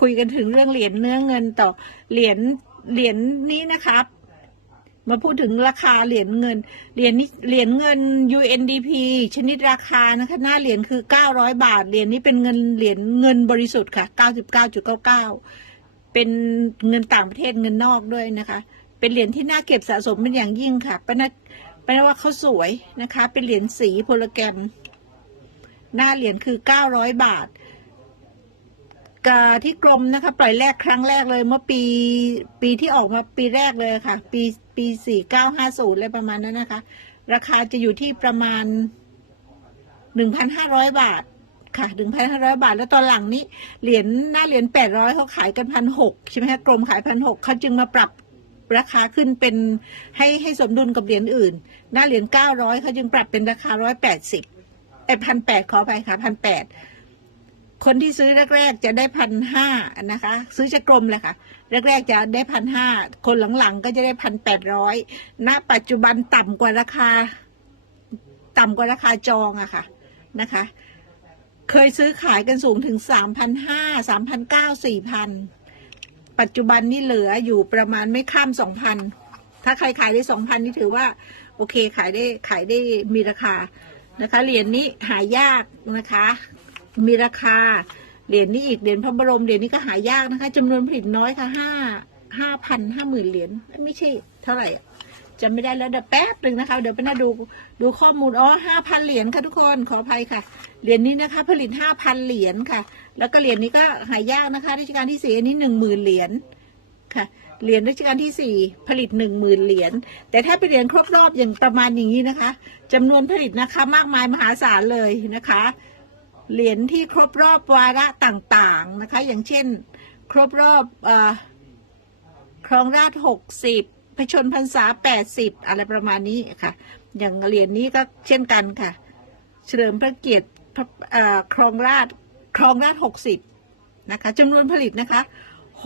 คุยกันถึงเรื่องเหรียญเนื้อเงินต่อเหรียญเหรียญนี้นะครับ มาพูดถึงราคาเหรียญเงิน เหรียญนี้เหรียญเงิน UNDP ชนิดราคานะคะหน้าเหรียญคือ 900 บาท เหรียญนี้เป็นเงินเหรียญเงินบริสุทธิ์ค่ะ 99.99 เป็นเงินต่างประเทศเงินนอกด้วยนะคะ เป็นเหรียญที่น่าเก็บสะสมเป็นอย่างยิ่งค่ะเป็นะป็นว่าเขาสวยนะคะ เป็นเหรียญสีโพลแกรม หน้าเหรียญคือ 900 บาท กาที่กรมนะคะ ปล่อยแรกครั้งแรกเลยเมื่อปีปีที่ออกมาปีแรกเลยค่ะ ปีปีสี่เก้าห้าศูนย์อะไรประมาณนั้นนะคะ ราคาจะอยู่ที่ประมาณหนึ่งพันห้าร้อยบาทค่ะหนึ่งพันห้าร้อยบาท แล้วตอนหลังนี้เหรียญหน้าเหรียญแปดร้อยเขาขายกันพันหกใช่ไหมคะกรมขายพันหกเขาจึงมาปรับราคาขึ้นเป็นให้ให้สมดุลกับเหรียญอื่น หน้าเหรียญเก้าร้อยเขาจึงปรับเป็นราคาร้อยแปดสิบไอพันแปดขอไปค่ะพันแปด คนที่ซื้อแรกๆจะได้พันห้านะคะ ซื้อจากกรมเลยค่ะ แรกๆจะได้พันห้าคนหลังๆก็จะได้พันแปดร้อยณปัจจุบันต่ำกว่าราคา ต่ำกว่าราคาจองอะค่ะนะคะ เคยซื้อขายกันสูงถึงสามพันห้าสามพันเก้าสี่พันปัจจุบันนี่เหลืออยู่ประมาณไม่ข้ามสองพันถ้าใครขายได้สองพันนี่ถือว่า โอเคขายได้ขายได้มีราคานะคะเหรียญนี้หายากนะคะ มีราคา เหรียญนี้อีกเหรียญพระบรมเหรียญนี้ก็หายากนะคะจำนวนผลิตน้อยค่ะห้าห้าพันห้าหมื่นเหรียญไม่ใช่เท่าไหร่จำไม่ได้แล้วเดี๋ยวแป๊บหนึ่งนะคะ เดี๋ยวไปน่าดูดูข้อมูลอ๋อห้าพันเหรียญค่ะทุกคนขออภัยค่ะ เหรียญนี้นะคะ ผลิตห้าพันเหรียญค่ะ แล้วก็เหรียญนี้ก็หายากนะคะรัชกาลที่สี่อันนี้หนึ่งหมื่นเหรียญค่ะเหรียญรัชกาลที่สี่ผลิตหนึ่งหมื่นเหรียญแต่ถ้าเป็นเหรียญครบรอบอย่างประมาณอย่างนี้นะคะจำนวนผลิตนะคะ มากมายมหาศาลเลยนะคะ เหรียญที่ครบรอบวาระต่างๆนะคะ อย่างเช่น ครบรอบอครองราชหกสิบพระชนพรรษาแปดสิบอะไรประมาณนี้ค่ะ อย่างเหรียญนี้ก็เช่นกันค่ะ เฉลิมพระเกียรติพระครองราชครองราชหกสิบนะคะจำนวนผลิตนะคะ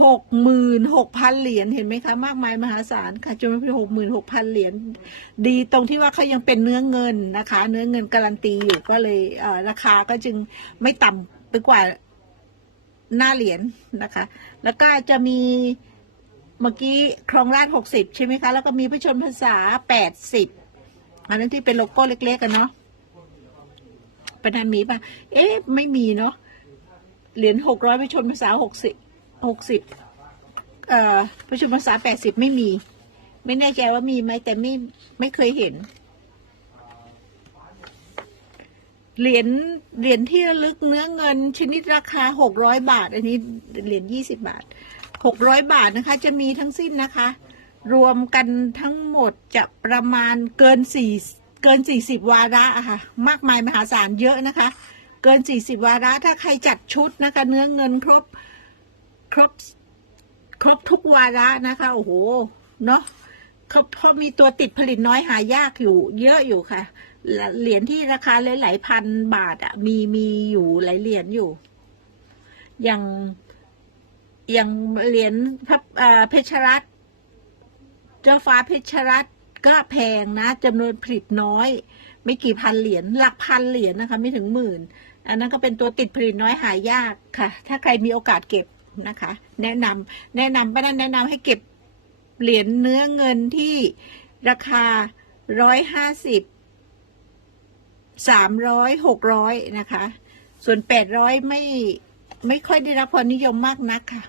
หกหมื่นหกพันเหรียญเห็นไหมคะ มากมายมหาศาลค่ะจำนวนผลิตหกหมื่นหกพันเหรียญดีตรงที่ว่าเขายังเป็นเนื้อเงินนะคะ เนื้อเงินการันตีอยู่ก็เลยเอ่อราคาก็จึงไม่ต่ำไปกว่าหน้าเหรียญนะคะ แล้วก็จะมีเมื่อกี้ครองราชหกสิบใช่ไหมคะ แล้วก็มีพระชนพรรษาแปดสิบอันนั้นที่เป็นโลโก้เล็กๆกันเนาะเป็นอันมีป่ะ เอ๊ะ ไม่มีเนาะเหรียญหกร้อยพระชนพรรษาหกสิบ หกสิบเอ่อพระชนพรรษาแปดสิบไม่มี ไม่แน่ใจว่ามีไหมแต่ไม่ไม่เคยเห็น เหรียญเหรียญที่ระลึกเนื้อเงิน ชนิดราคาหกร้อยบาท อันนี้เหรียญยี่สิบาทหกร้อยบาทนะคะ จะมีทั้งสิ้นนะคะ รวมกันทั้งหมดจะประมาณเกินสี่เกินสี่สิบวาระอะค่ะ มากมายมหาศาลเยอะนะคะ เกินสี่สิบวาระถ้าใครจัดชุดนะคะ เนื้อเงินครบ ครบ ครบทุกวาระนะคะ โอ้โห เนาะเขาพราะมีตัวติดผลิตน้อยหายากอยู่ เยอะอยู่ค่ะ เหรียญที่ราคาหลายๆพันบาทอะมีมีอยู่หลายเหรียญอยู่ อย่างอย่างเหรียญพระเพชรรัตน์เจ้าฟ้าเพชรรัตน์ก็แพงนะจำนวนผลิตน้อย ไม่กี่พันเหรียญหลักพันเหรียญนะคะ ไม่ถึงหมื่น อันนั้นก็เป็นตัวติดผลิตน้อยหายากค่ะ ถ้าใครมีโอกาสเก็บ นะคะ แนะนำแนะนำไม่ได้แนะนำให้เก็บเหรียญเนื้อเงินที่ราคาร้อยห้าสิบสามร้อยหกร้อยนะคะ ส่วนแปดร้อยไม่ไม่ค่อยได้รับความนิยมมากนักค่ะ